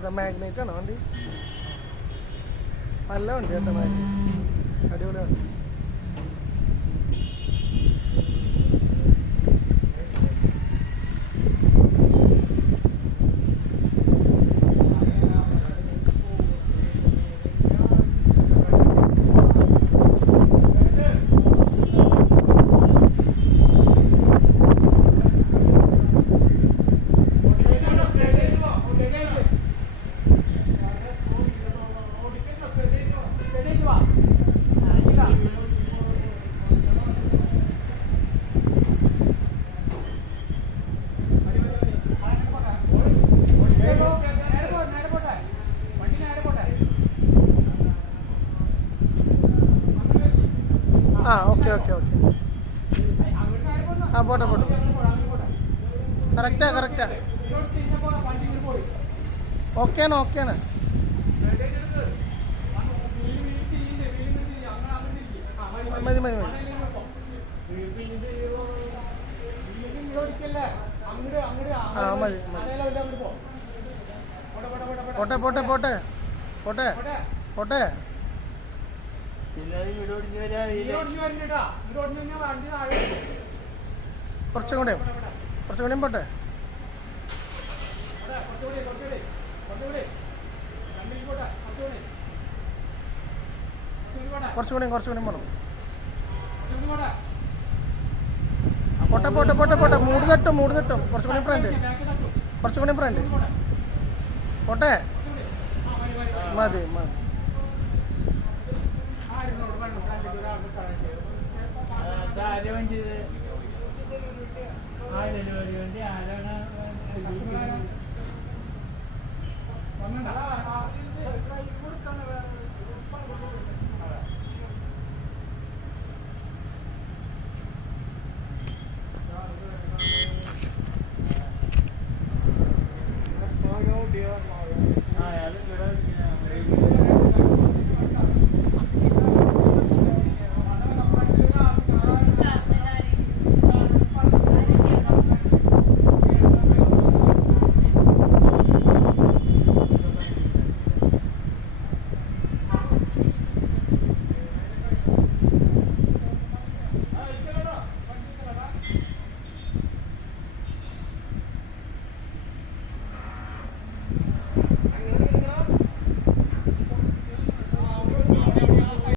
ഏതാ മാഗ്നൈറ്റ് ആണോ വണ്ടി? നല്ല വണ്ടി കേട്ടോ മാഗ്നൈറ്റ്, അടിപൊളി വണ്ടി. ആ ഓക്കെ ഓക്കെ ഓക്കെ. ആ പോട്ടെ പോട്ടെ, കറക്റ്റാ കറക്റ്റാ, ഓക്കെയാണ് ഓക്കെയാണ്. മതി മതി മതി. ആ മതി മതി. പോട്ടെ പോട്ടെ പോട്ടെ പോട്ടെ പോട്ടെ. കുറച്ചും കൂടെയും പോട്ടെ. കുറച്ചുകൂടെയും പോണം. പോട്ടെ പോട്ടെ പോട്ടെ പോട്ടെ. മൂട് തട്ടും. കുറച്ചുകൂടി ഫ്രണ്ട്. പോട്ടെ. മതി മതി. ആരാണ്